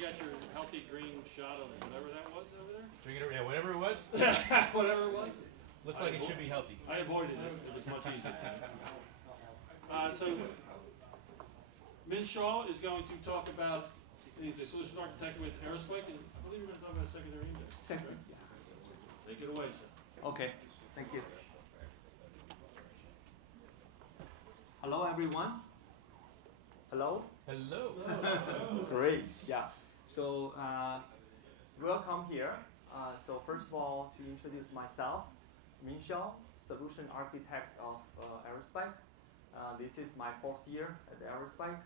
everybody got your healthy green shot of whatever that was over there? Drink it, yeah, whatever it was. Whatever it was. Looks like it should be healthy. I avoided it. It was much easier. So, Min Xiao is going to talk about, he's a solution architect with Aerospike, and I believe we're going to talk about secondary index. Second. Take it away, sir. Okay, thank you. Hello, everyone. Hello? Hello. Great, yeah. So, welcome here. So first of all, to introduce myself, Min Xiao, Solution Architect of Aerospike. This is my 4th year at Aerospike.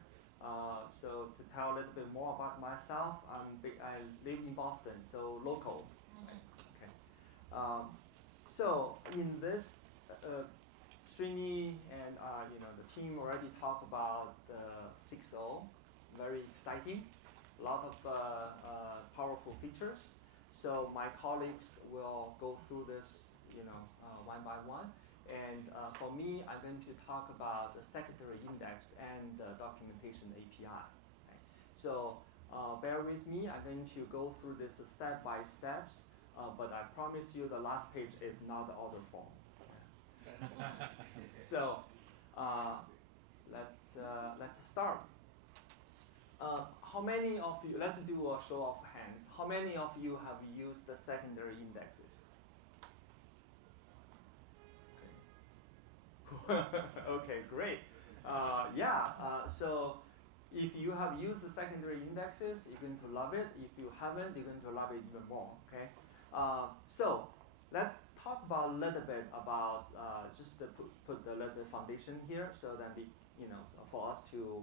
So to tell a little bit more about myself, I live in Boston, so local. Okay. So in this Srini and the team already talked about the 6.0, very exciting, a lot of powerful features. So my colleagues will go through this, one by one. And for me, I'm going to talk about the secondary index and the documentation API. Okay. So bear with me. I'm going to go through this step by steps. But I promise you, the last page is not the order form. So let's start. How many of you? Let's do a show of hands. How many of you have used the secondary indexes? Okay, great. So if you have used the secondary indexes, you're going to love it. If you haven't, you're going to love it even more. Okay. So let's talk about a little bit about just to put a little bit foundation here, so that for us to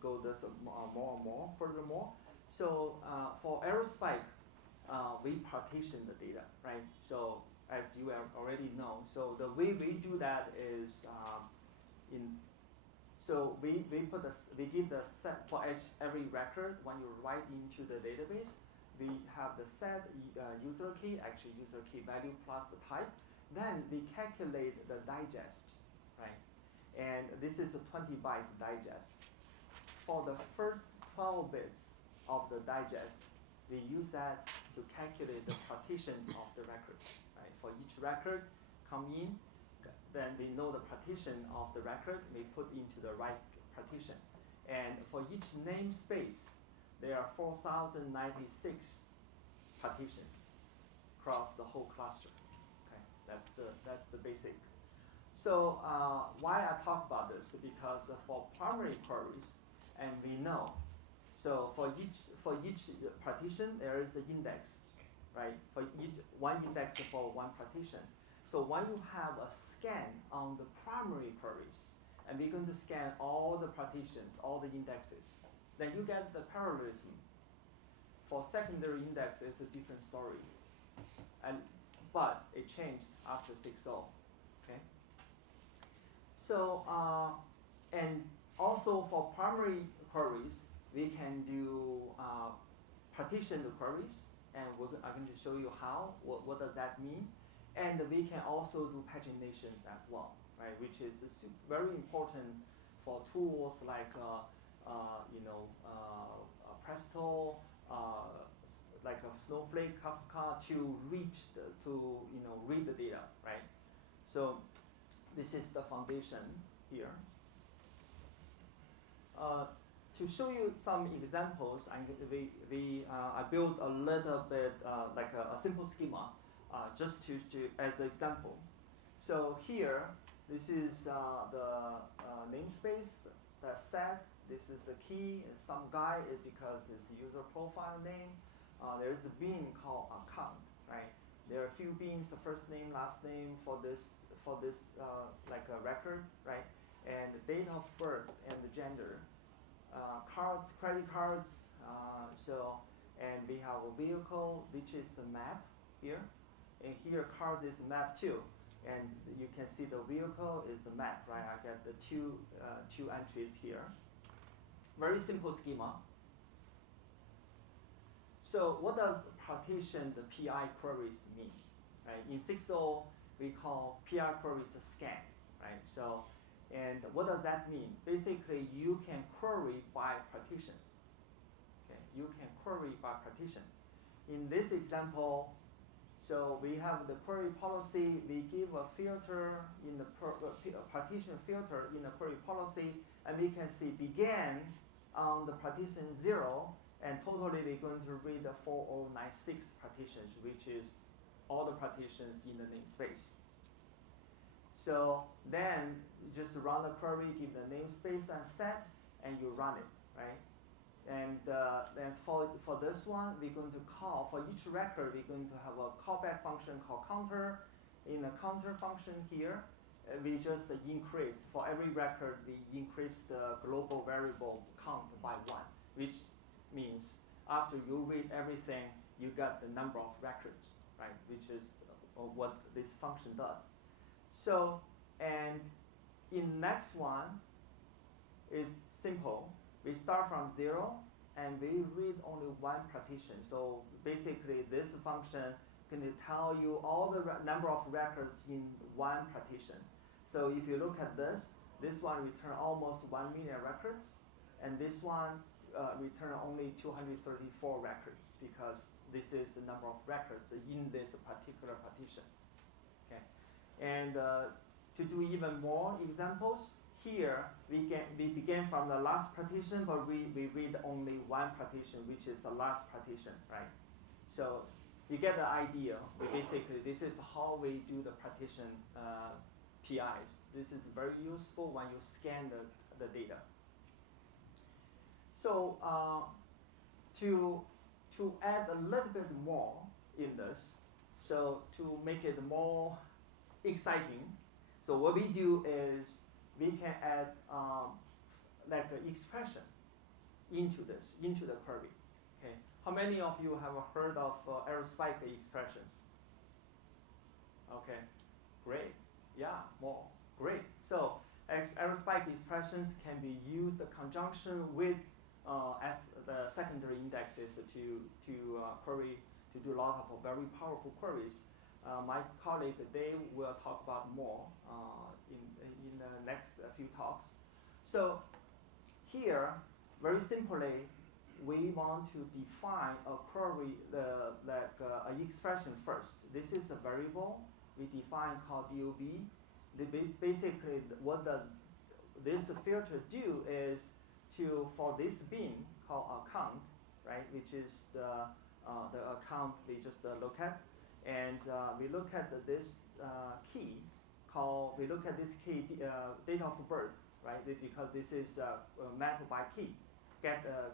go this more and more furthermore. So for Aerospike, we partition the data, right? So as you already know, so the way we do that is we give the set for every record. When you write into the database, we have the set user key, actually user key value plus the type. Then we calculate the digest, right? And this is a 20 bytes digest. For the first 12 bits of the digest, we use that to calculate the partition of the record. Right? For each record come in, then we know the partition of the record, we put into the right partition. And for each namespace, there are 4,096 partitions across the whole cluster. Okay, that's the basic. So why I talk about this? Because for primary queries, and we know, so for each partition there is an index, right? For each one index for one partition. So when you have a scan on the primary queries, and we're going to scan all the partitions, all the indexes, then you get the parallelism. For secondary index, it's a different story, but it changed after 6.0. Okay. So and also for primary queries, we can do partition the queries, and I'm going to show you how. What does that mean? And we can also do paginations as well, right? Which is very important for tools like Presto, like a Snowflake, Kafka, to read the data, right? So this is the foundation here. To show you some examples, I built a little bit like a simple schema, just to as an example. So here, this is the namespace, the set. This is the key. Some guy is because it's user profile name. There is a bean called account, right? There are a few beans: the first name, last name for this like a record, right? And the date of birth and the gender. Cards, credit cards. And we have a vehicle, which is the map here. And here, cards is map too. And you can see the vehicle is the map, right? I got the two entries here. Very simple schema. So what does partition the PI queries mean? Right? In 6.0, we call PI queries a scan, right? So, and what does that mean? Basically, you can query by partition. query by partition. In this example, so we have the query policy. We give a filter in the partition filter in the query policy, and we can see began on the partition 0, and totally we're going to read the 4096 partitions, which is all the partitions in the namespace. So then you just run the query, give the namespace and set, and you run it, right? And then for this one, we're going to call, for each record, we're going to have a callback function called counter. In the counter function here, we just increase, for every record, we increase the global variable count by 1, which means after you read everything, you got the number of records, right? Which is what this function does. So, and in next one is simple. We start from 0 and we read only one partition. So basically this function can tell you all the number of records in one partition. So if you look at this one return almost 1 million records, and this one return only 234 records, because this is the number of records in this particular partition. Okay, and to do even more examples, here we begin from the last partition, but we read only one partition, which is the last partition, right? So you get the idea. Basically, this is how we do the partition PIs. This is very useful when you scan the data. So to add a little bit more in this, so to make it more exciting, so what we do is we can add like an expression into the query. Okay, how many of you have heard of Aerospike expressions? Okay, great. Yeah, more. Great. So Aerospike expressions can be used in conjunction with as the secondary indexes to query, to do a lot of very powerful queries. My colleague Dave will talk about more in the next few talks. So here, very simply, we want to define a query, an expression first. This is a variable we define called DOB. Basically, what does this filter do is for this bin called account, right, which is the account we just look at, and we look at this key we look at this key date of birth, right, because this is mapped by key, get the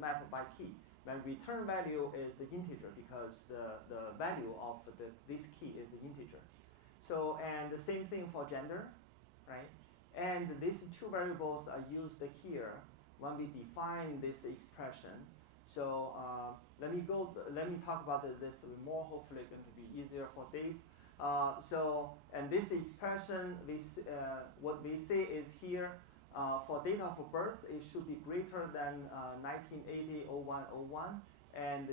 map by key. When return value is the integer, because the value of this key is the integer. So, and the same thing for gender, right? And these two variables are used here when we define this expression. So let me talk about this more. Hopefully, it's going to be easier for Dave. And this expression, what we say is here, for date of birth, it should be greater than 1980-01-01 and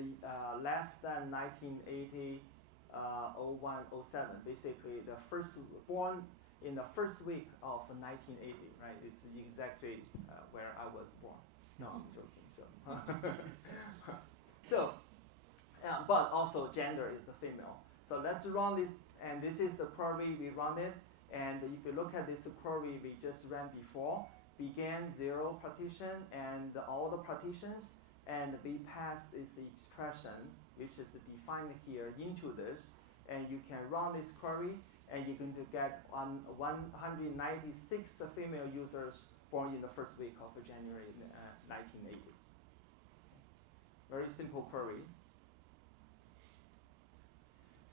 less than 1980-01-07. Basically, the first born in the first week of 1980, right? It's exactly where I was born. No, I'm joking. So, but also gender is the female. So let's run this, and this is the query we run it. And if you look at this query we just ran before, began 0 partition and all the partitions, and we pass this expression, which is defined here, into this, and you can run this query, and you're going to get 196 female users born in the first week of January 1980. Very simple query.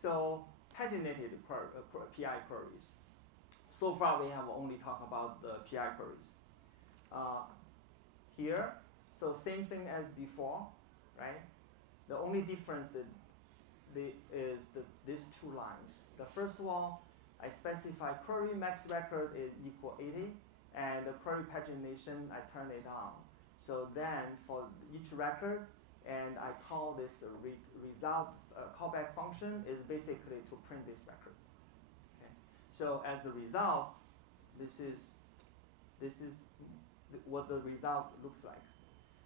So paginated PI queries. So far, we have only talked about the PI queries. Here, so same thing as before, right? The only difference is these two lines. The first one, I specify query max record is equal 80, and the query pagination, I turn it on. So then for each record, and I call this result callback function is basically to print this record. Okay. So as a result, this is what the result looks like.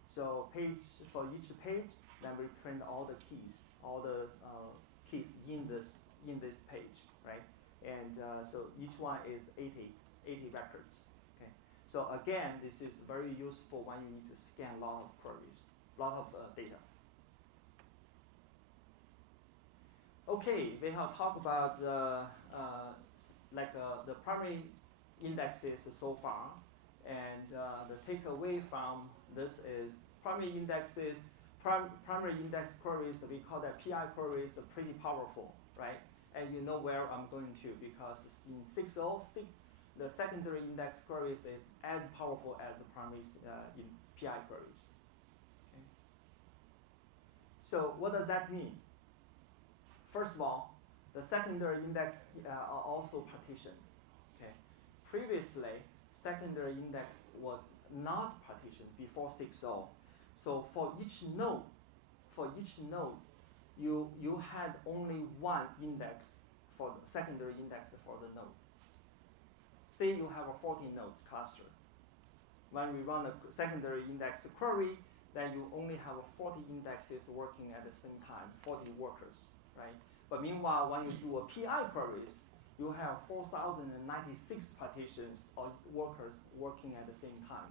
So for each page, then we print all the keys in this page, right? And so each one is 80 records. Okay. So again, this is very useful when you need to scan a lot of queries, a lot of data. Okay, we have talked about the primary indexes so far, and the takeaway from this is primary indexes, primary index queries, we call that PI queries, are pretty powerful, right? And you know where I'm going to, because in 6.0, the secondary index queries is as powerful as the primary in PI queries. Okay. So what does that mean? First of all, the secondary index are also partitioned. Okay. Previously, secondary index was not partitioned before 6.0. So for each node, you had only one index for the secondary index for the node. Say you have a 40 nodes cluster. When we run a secondary index query, then you only have 40 indexes working at the same time, 40 workers, right? But meanwhile, when you do a PI queries, you have 4,096 partitions or workers working at the same time.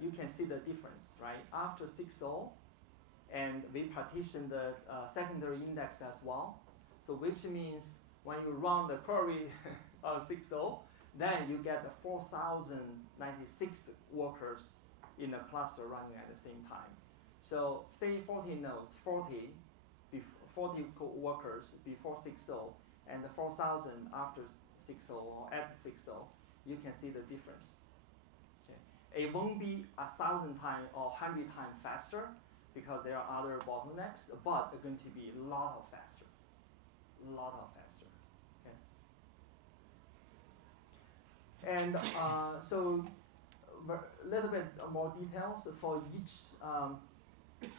You can see the difference, right? After 6.0, and we partition the secondary index as well. So which means when you run the query on 6.0, then you get the 4,096 workers in a cluster running at the same time. So say 40 nodes, 40 workers before 6.0, and the 4,000 after 6.0 or at 6.0, you can see the difference. Okay. It won't be 1,000 times or 100 times faster, because there are other bottlenecks, but it's going to be a lot of faster. Okay. And so a little bit more details for each,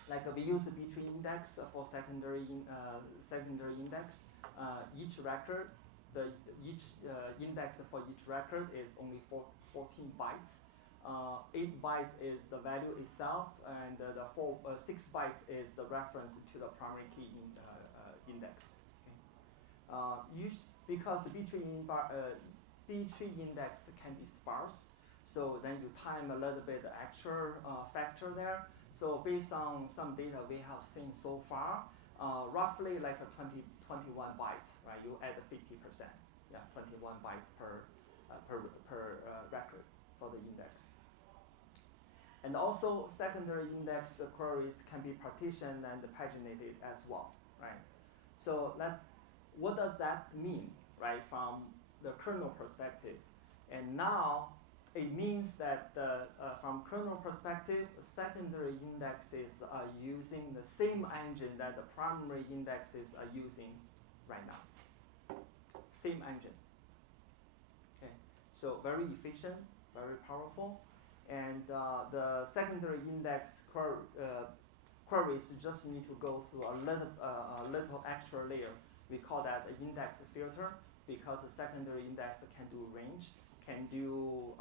like we use the B-tree index for secondary index. Each record, each index for each record is only 14 bytes. 8 bytes is the value itself, and the 6 bytes is the reference to the primary key index. Okay. Because the B-tree index can be sparse, so then you time a little bit the actual factor there. So based on some data we have seen so far, roughly like 21 bytes, right? You add 50%, yeah, 21 bytes per record for the index. And also secondary index queries can be partitioned and paginated as well, right? So what does that mean, right, from the kernel perspective? And now it means that from kernel perspective, secondary indexes are using the same engine that the primary indexes are using right now. Same engine. Okay, so very efficient, very powerful. And the secondary index queries just need to go through a little extra layer. We call that an index filter, because the secondary index can do range, can do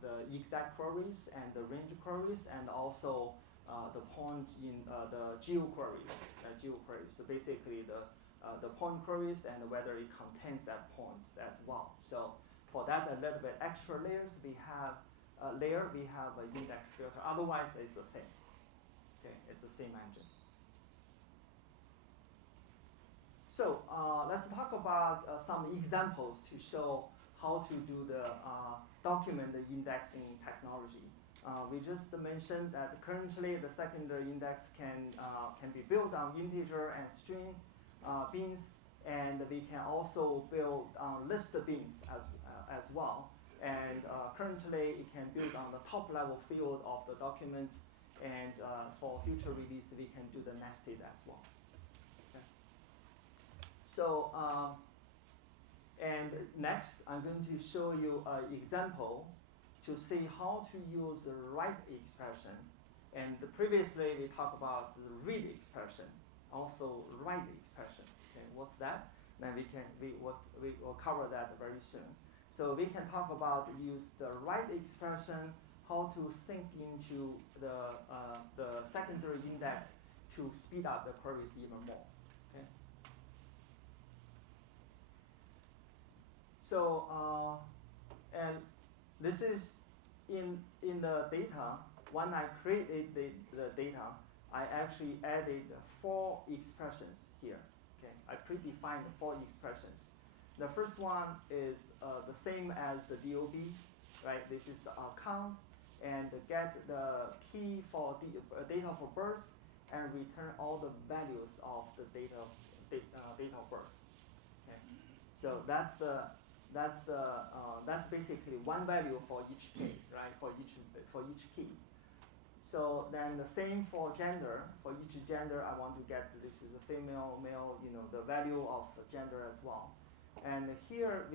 the exact queries and the range queries, and also the point in the geo queries. So basically the point queries and whether it contains that point as well. So for that, a little bit extra layers, we have an index filter. Otherwise, it's the same. Okay, it's the same engine. So let's talk about some examples to show how to do the document the indexing technology. We just mentioned that currently the secondary index can be built on integer and string beans, and we can also build list beans as well. And currently it can build on the top level field of the document, and for future release we can do the nested as well. Okay. So and next I'm going to show you an example to see how to use the write expression. And previously we talked about the read expression, also write expression. Okay, what's that? Then we will cover that very soon. So we can talk about use the write expression how to sync into the secondary index to speed up the queries even more. Okay. So and this is in the data. When I created the data, I actually added 4 expressions here. Okay, I predefined 4 expressions. The first one is the same as the DOB, right? This is the account, and get the key for data for birth, and return all the values of the date of birth. Okay, so that's basically one value for each key, right? For each key. So then the same for gender. For each gender, I want to get this is a female, male, the value of gender as well. And here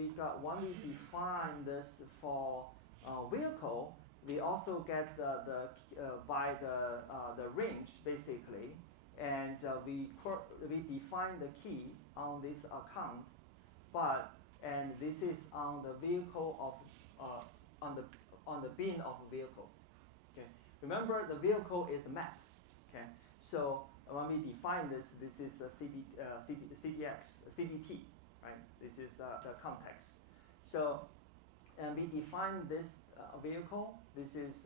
when we define this for vehicle, we also get by the range basically, and we define the key on this account, and this is on the vehicle of on the bin of vehicle. Okay, remember the vehicle is the map. Okay, so when we define this is a CDT, right? This is the context. So, and we define this vehicle. This is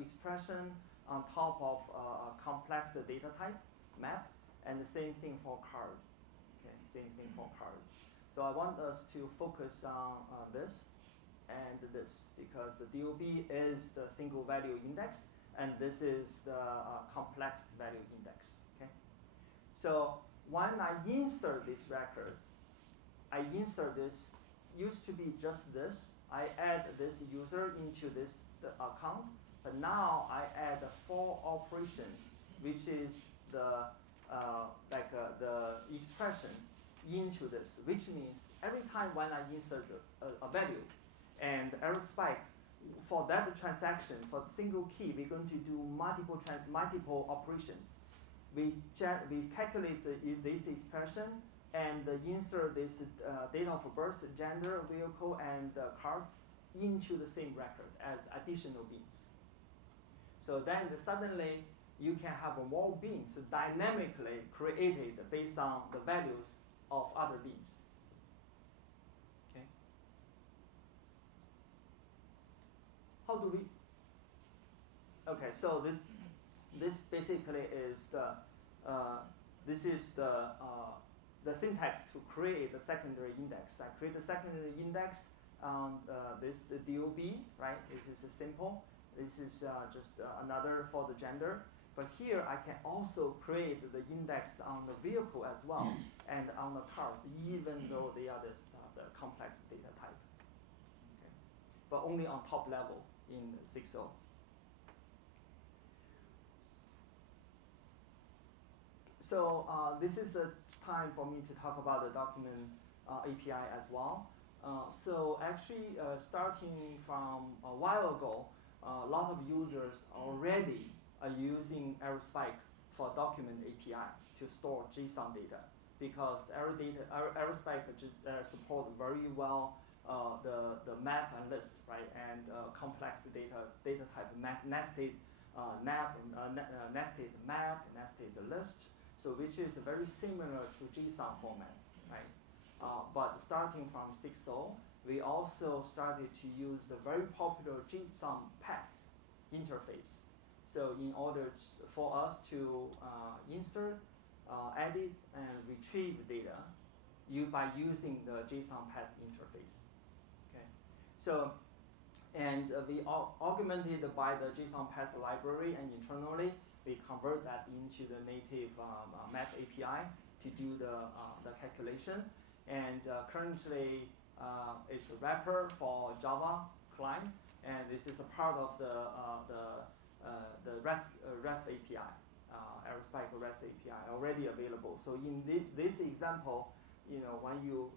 expression on top of a complex data type map, and the same thing for card. Okay, same thing for card. So I want us to focus on this and this, because the DOB is the single value index, and this is the complex value index. Okay, so when I insert this record, I insert this, used to be just this. I add this user into the account, but now I add 4 operations, which is the expression into this, which means every time when I insert a value, and Aerospike, for that transaction, for the single key, we're going to do multiple operations. We calculate this expression and insert this data of birth, gender, vehicle, and cards into the same record as additional bins. So then suddenly you can have more bins dynamically created based on the values of other bins. Okay. How do we? Okay, so this basically is the syntax to create the secondary index. I create the secondary index on this DOB, right? This is simple. This is just another for the gender. But here I can also create the index on the vehicle as well, and on the cars, even though they are the complex data type. Okay. But only on top level in 6.0. So this is the time for me to talk about the document API as well. So actually, starting from a while ago, a lot of users already are using Aerospike for document API to store JSON data, because Aerospike support very well the map and list, right, and complex data type nested nested map, nested list. So which is very similar to JSON format, right? But starting from 6.0, we also started to use the very popular JSON path interface. So in order for us to insert, edit, and retrieve data, by using the JSON path interface. Okay. So, and we augmented by the JSON path library, and internally we convert that into the native map API to do the calculation. And currently, it's a wrapper for Java client, and this is a part of the REST API, Aerospike REST API already available. So in this example, when you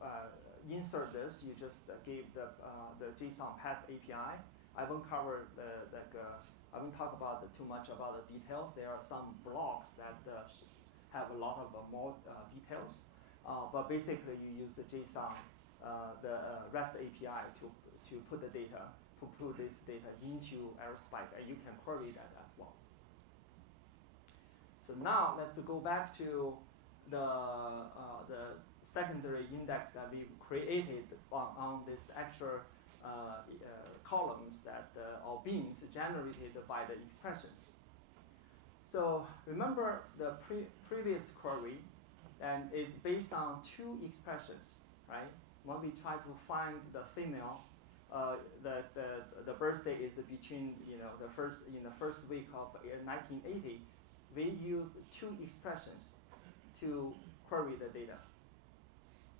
insert this, you just give the JSON path API. I won't cover I won't talk about too much about the details. There are some blocks that have a lot of more details. But basically, you use the JSON, the REST API to put the data. put this data into Aerospike, and you can query that as well. So now let's go back to the secondary index that we created on this extra columns that or bins generated by the expressions. So remember the previous query, and it's based on two expressions, right? When we try to find the female, the birthday is between in the first week of 1980. We use two expressions to query the data.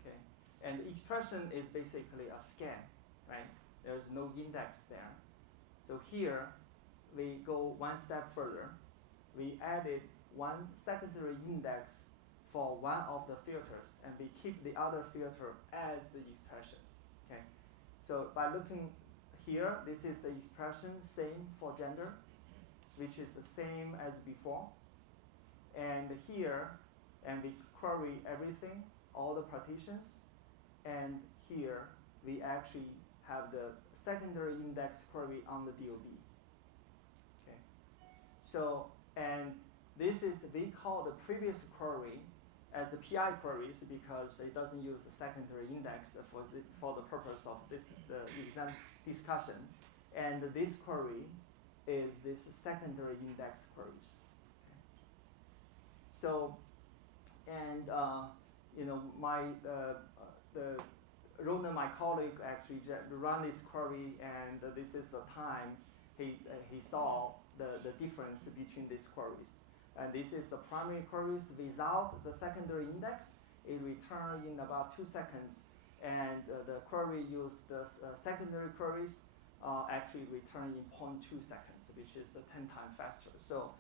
Okay, and the expression is basically a scan, right? There's no index there. So here we go one step further. We added one secondary index for one of the filters, and we keep the other filter as the expression. Okay, so by looking here, this is the expression same for gender, which is the same as before. And here, and we query everything, all the partitions, and here we actually have the secondary index query on the DOB. Okay, so and this is, we call the previous query as the PI queries because it doesn't use the secondary index for the purpose of the exam discussion, and this query is this secondary index queries. Okay. So, and Ronan, my colleague, actually ran this query, and this is the time he saw the difference between these queries. And this is the primary queries without the secondary index. It returned in about 2 seconds. And the query used the secondary queries actually return in 0.2 seconds, which is 10 times faster. So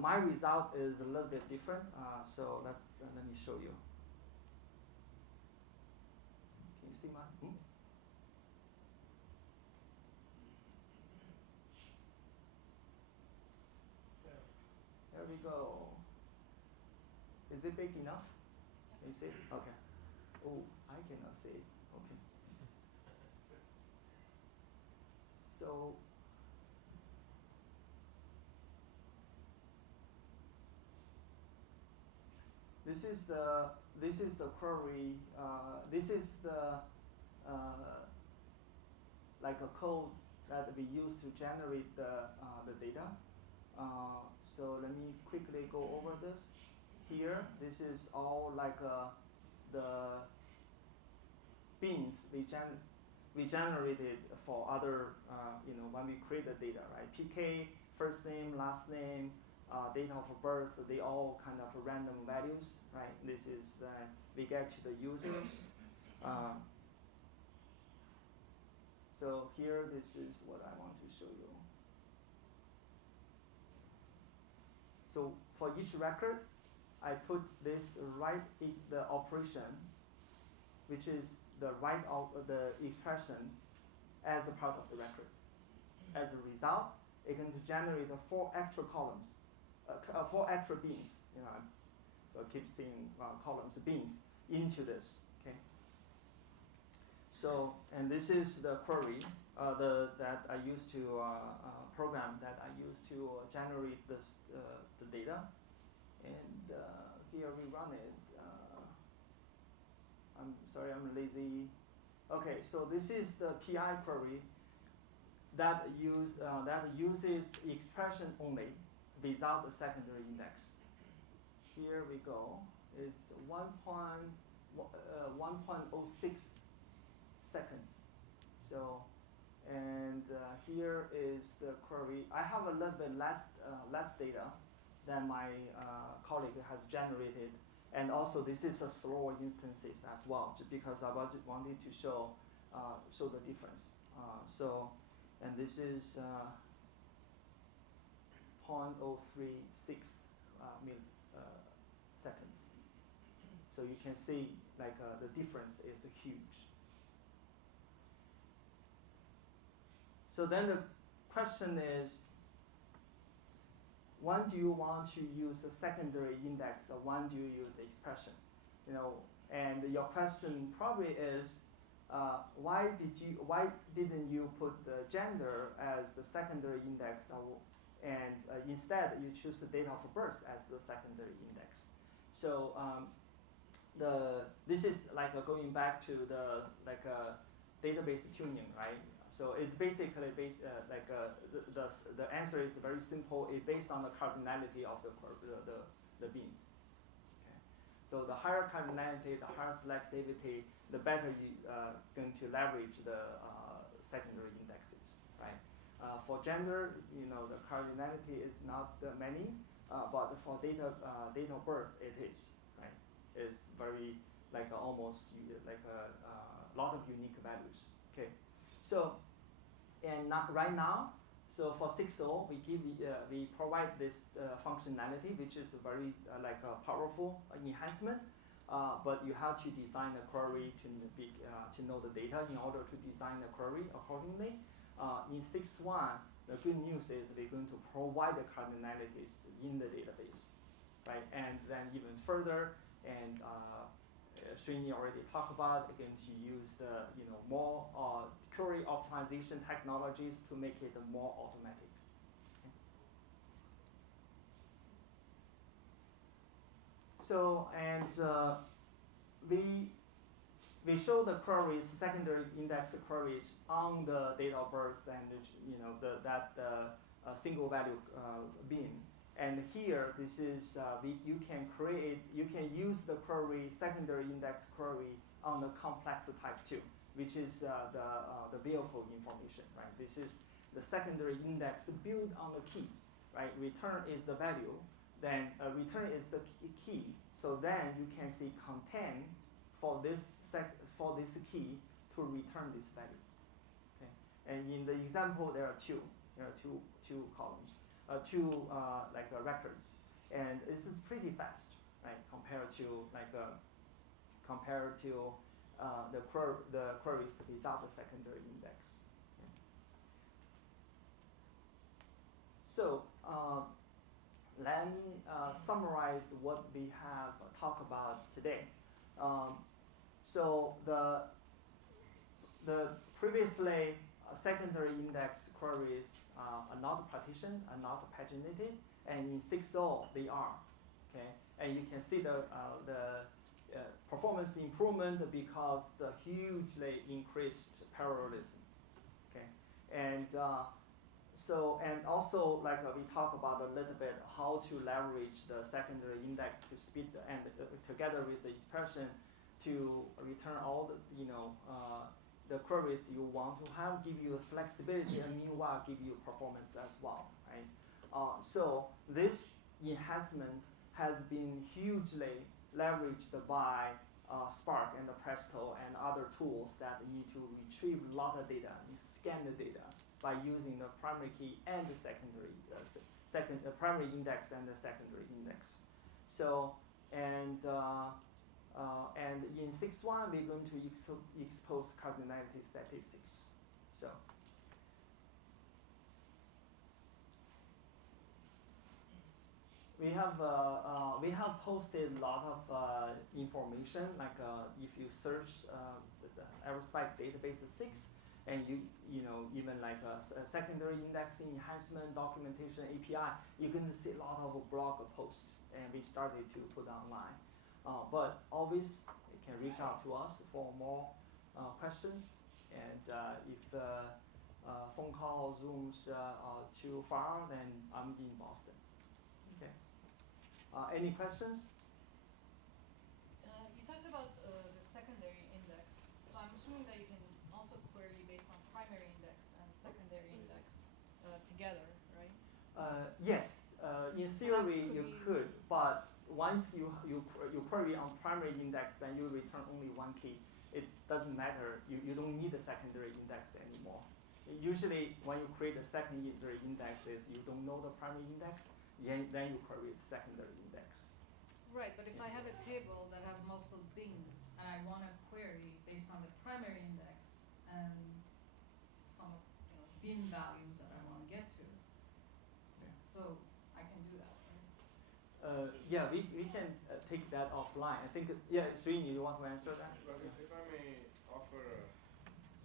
my result is a little bit different. So let me show you. Can you see mine? There we go. Is it big enough? Can you see it? Okay. Oh, I cannot see it. Okay. So this is the query. This is the like a code that we use to generate the data. So let me quickly go over this. Here, this is all like the bins we generated for other, when we create the data, right? PK, first name, last name, date of birth, they all kind of random values, right? This is we get to the users. So here, this is what I want to show you. So for each record, I put this write the operation, which is the write of the expression as a part of the record. As a result, it's going to generate 4 extra columns, 4 extra bins. So keep seeing columns, bins into this. Okay. So, and this is the query that I used to program that I used to generate this the data, and here we run it. I'm sorry, I'm lazy. Okay, so this is the PI query that uses expression only without the secondary index. Here we go. It's 1.06 seconds. So, and here is the query. I have a little bit less data than my colleague has generated, and also this is a slower instances as well, just because I wanted to show the difference. So, and this is 0.036 seconds. So you can see like the difference is huge. So then the question is, when do you want to use a secondary index, or when do you use the expression? And your question probably is, why didn't you put the gender as the secondary index, and instead you choose the date of birth as the secondary index? So this is like going back to the database tuning, right? So it's basically the answer is very simple. It's based on the cardinality of the beans. Okay. So the higher cardinality, the higher selectivity, the better you going to leverage the secondary indexes, right? For gender, the cardinality is not many, but for date of birth, it is, right? It's very almost like a lot of unique values. Okay, so and right now, so for 6.0 we provide this functionality, which is a very a powerful enhancement. But you have to design a query to know the data in order to design a query accordingly. In 6.1, the good news is we're going to provide the cardinalities in the database, right? And then even further, and Srini already talked about, again, to use the more query optimization technologies to make it more automatic. Okay. So and we show the queries, secondary index queries on the date of birth and that single value bin. And here, this is you can use the query, secondary index query on the complex type 2, which is the vehicle information, right? This is the secondary index built on the key, right? Return is the value, then return is the key. So then you can see content for this key to return this value. Okay, and in the example there are two columns. Records, and it's pretty fast, right? Compared to the queries without the secondary index. Okay. So let me summarize what we have talked about today. So the previously secondary index queries are not partitioned, are not paginated, and in 6.0 they are. Okay, and you can see the performance improvement because the hugely increased parallelism. Okay, and and also we talk about a little bit how to leverage the secondary index to speed and together with the expression to return all the queries you want to have, give you flexibility, and meanwhile give you performance as well, right? So this enhancement has been hugely leveraged by Spark and the Presto and other tools that need to retrieve a lot of data and scan the data by using the primary key and the secondary primary index and the secondary index. So and in 6.1 we're going to expose cardinality statistics. So we have posted a lot of information, if you search the Aerospike database 6, and even a secondary indexing enhancement documentation API, you're going to see a lot of blog posts, and we started to put online. But always you can reach out to us for more questions, and if phone call or Zooms are too far, then I'm in Boston. Okay. Any questions? You talked about the secondary index, so I'm assuming that you can also query based on primary index and secondary index together, right? Yes, in theory you could, but once you query on primary index, then you return only one key. It doesn't matter. You don't need a secondary index anymore. Usually, when you create a secondary indexes, you don't know the primary index. Then you query the secondary index. Right, but if I have a table that has multiple bins and I want to query based on the primary index and some bin values that I want to get to, so I can do that, right? Yeah, we can take that offline. I think, Srini, you want to answer that? Well, if I may offer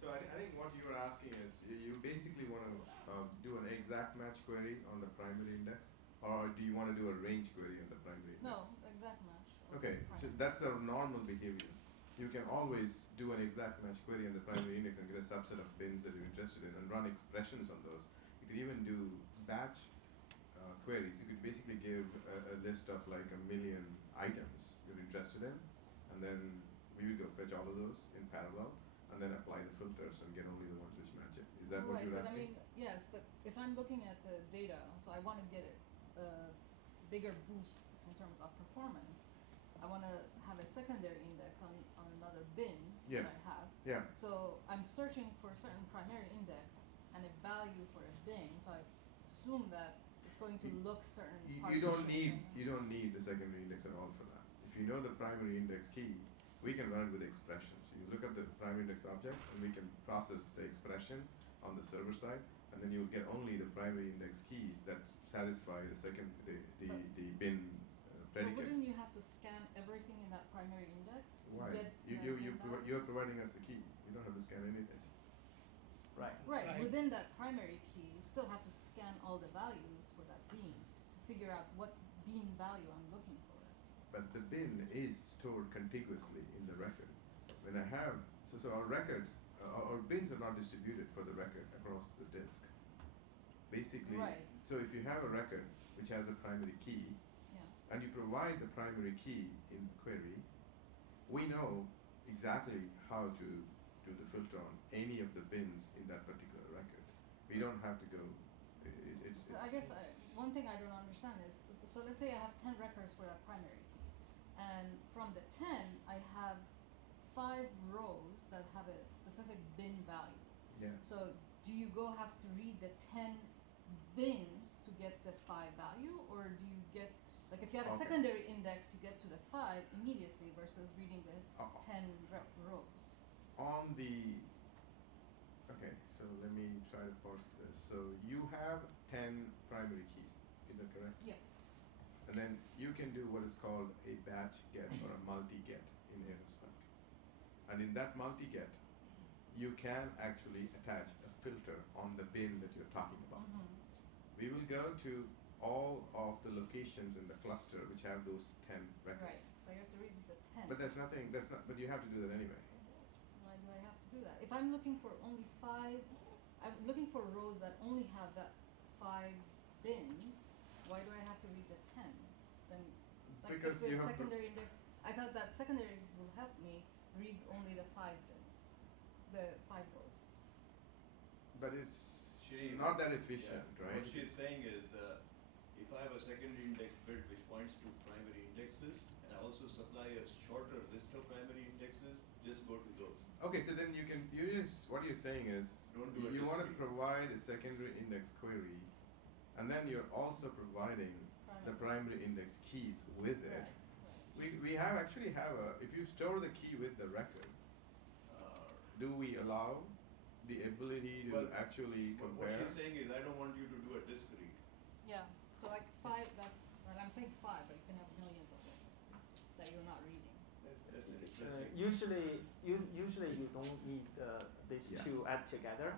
So I think what you are asking is you basically want to do an exact match query on the primary index, or do you want to do a range query on the primary index? No, exact match. of Okay, so primary. that's a normal behavior. You can always do an exact match query on the primary index and get a subset of bins that you're interested in and run expressions on those. You could even do batch queries. You could basically give a list of like 1 million items you're interested in, and then we would go fetch all of those in parallel, and then apply the filters and get only the ones which match it. Is that what Right, you're but asking? I mean, yes, but if I'm looking at the data, so I want to get a bigger boost in terms of performance, I want to have a secondary index on another bin Yes. that I have. Yeah. So I'm searching for a certain primary index and a value for a bin, so I assume that it's going to look certain You don't need partitions. you don't need the secondary index at all for that. If you know the primary index key, we can run it with expressions. You look at the primary index object, and we can process the expression on the server side, and then you'll get only the primary index keys that satisfy the bin But predicate. wouldn't you have to scan everything in that primary index to Why? get to that bin value? You're providing us the key. You don't have to scan anything. Right. Right, Right. within that primary key, you still have to scan all the values for that bean to figure out what bean value I'm looking for. But the bin is stored contiguously in the record. When I have so our records, our bins are not distributed for the record across the disk. Basically, Right. so if you have a record which has a primary key, Yeah. and you provide the primary key in the query, we know exactly how to do the filter on any of the bins in that particular record. We don't have to go. It's So I guess one thing I don't understand is, so let's say I have 10 records for that primary key, and from the 10, I have 5 rows that have a specific bin value. yeah. So do you have to read the 10 bins to get the 5 value, or do you get, like if you have a Okay. secondary index, you get to the 5 immediately versus reading the Uh, 10 rows? on the okay, so let me try to parse this. So you have 10 primary keys, is that correct? Yeah. And then you can do what is called a batch get or a multi-get in Aerospike. And in that multi-get, you can actually attach a filter on the bin that you're talking about. We will go to all of the locations in the cluster which have those 10 Right, records. so you have to read the 10. But but you have to do that anyway. Why do I have to do that? If I'm looking for only 5, I'm looking for rows that only have that 5 bins, why do I have to read the 10? Then, like Because if you the have to- secondary index, I thought that secondaries will help me read only the 5 bins, the 5 rows. But it's She- not that efficient, Yeah. right? What she's saying is, if I have a secondary index bit which points to primary indexes, and I also supply a shorter list of primary indexes, just go to those. Okay, so then what you're saying is Don't do a you want to discrete. provide a secondary index query, and then you're also providing the primary index keys with it. Right. We actually have if you store the key with the record, do we allow the ability to Well, actually What compare? she's saying is, I don't want you to do a discrete. Yeah, so like 5, well, I'm saying 5, but you can have millions of them that you're not reading. That's an interesting. Usually you don't need these Yeah. two add together.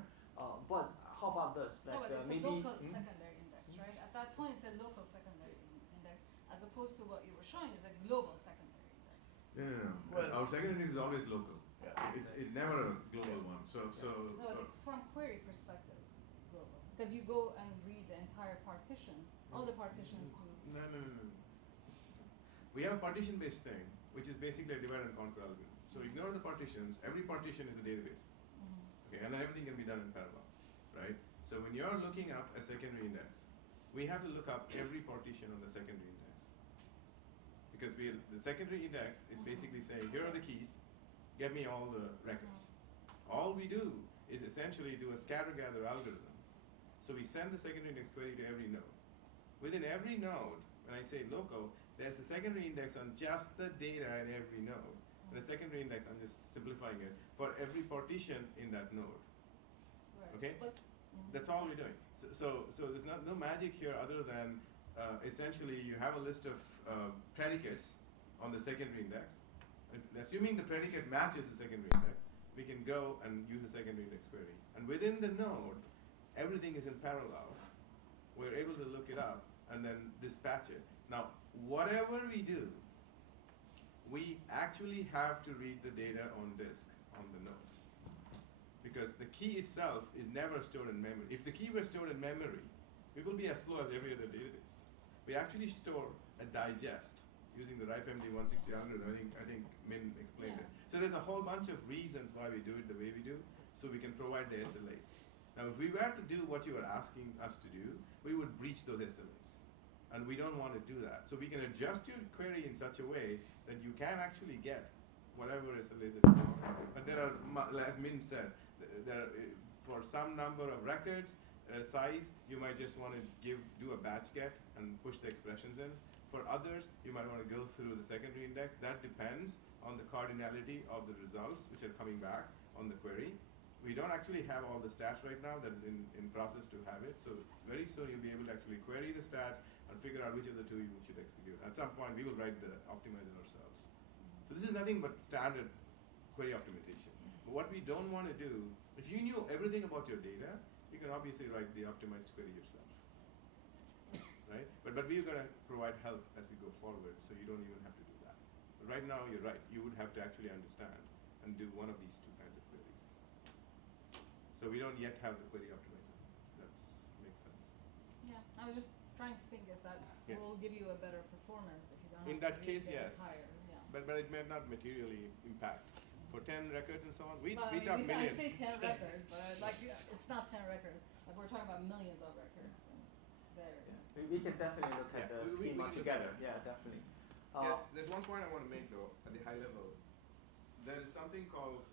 But how about this? No, Like but it's maybe a local Hmm? secondary index, right? At that point, it's a local secondary index, as opposed to what you were showing is a global secondary index. No. Well- Our secondary index is always local. Yeah. It's never a global one. So No, from query perspective, it's global. Because you go and read the entire partition, all the partitions to. No. We have a partition-based thing, which is basically a divide and conquer algorithm. So ignore the partitions. Every partition is a database. Okay, and then everything can be done in parallel, right? So when you're looking up a secondary index, we have to look up every partition on the secondary index. Because the secondary index is basically saying, here are the keys, get me all the records. All we do is essentially do a scatter-gather algorithm. So we send the secondary index query to every node. Within every node, when I say local, there's a secondary index on just the data in every node. And a secondary index, I'm just simplifying it, for every partition in that node. Right. Okay? But, That's all we're doing. So there's no magic here other than essentially you have a list of predicates on the secondary index. Assuming the predicate matches the secondary index, we can go and use a secondary index query. And within the node, everything is in parallel. We're able to look it up and then dispatch it. Now, whatever we do, we actually have to read the data on disk on the node. Because the key itself is never stored in memory. If the key were stored in memory, it will be as slow as every other database. We actually store a digest using the RIPE-MD 160 algorithm. I think Min explained it. So there's a whole bunch of reasons why we do it the way we do, so we can provide the SLAs. Now, if we were to do what you are asking us to do, we would breach those SLAs. And we don't want to do that. So we can adjust your query in such a way that you can actually get whatever SLAs that you want. But there are, as Min said, there are, for some number of records, size, you might just want to do a batch get and push the expressions in. For others, you might want to go through the secondary index. That depends on the cardinality of the results which are coming back on the query. We don't actually have all the stats right now. That is in process to have it. So very soon you'll be able to actually query the stats and figure out which of the two you should execute. At some point, we will write the optimizer ourselves. So this is nothing but standard query optimization. But what we don't want to do, if you knew everything about your data, you can obviously write the optimized query yourself. Right? But we're going to provide help as we go forward, so you don't even have to do that. But right now, you're right. You would have to actually understand and do one of these two kinds of queries. So we don't yet have the query optimizer. That makes sense. Yeah, I was just trying to think if that Yeah. will give you a better performance if you don't In have that to read case, the yes. entire, yeah. But it may not materially impact. For 10 records and so on, we Well, I talk mean, I millions. say 10 records, but it's not 10 records. Like we're talking about millions of records. And there. Yeah. We can definitely look at Yeah, the we schema can look together. at it. Yeah, definitely. Yeah, there's one point I want to make though, at the high level. There is something called,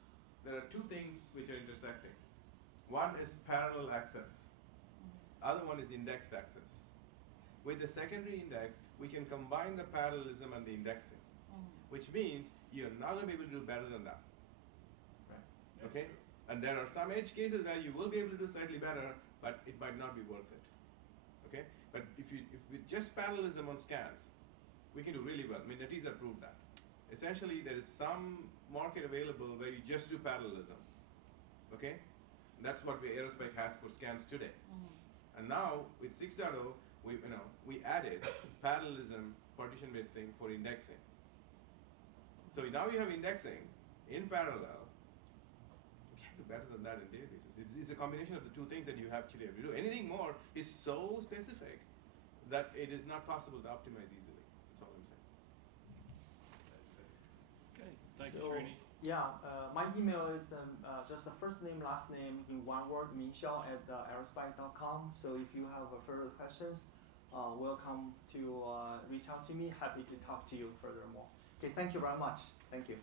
there are two things which are intersecting. One is parallel access. Other one is indexed access. With the secondary index, we can combine the parallelism and the indexing, which means you're not going to be able to do better than that. Right? Okay? And there are some edge cases where you will be able to do slightly better, but it might not be worth it. Okay? But if with just parallelism on scans, we can do really well. I mean, Netezza proved that. Essentially, there is some market available where you just do parallelism. Okay? That's what Aerospike has for scans today. And now with 6.0, we added parallelism partition-based thing for indexing. So now you have indexing in parallel. You can't do better than that in databases. It's a combination of the two things that you have to be able to do. Anything more is so specific that it is not possible to optimize easily. That's all I'm saying. Okay, thank you, So, Srini. yeah, my email is just the first name, last name in one word, Xiao@aerospike.com. So if you have further questions, welcome to reach out to me. Happy to talk to you furthermore. Okay, thank you very much. Thank you.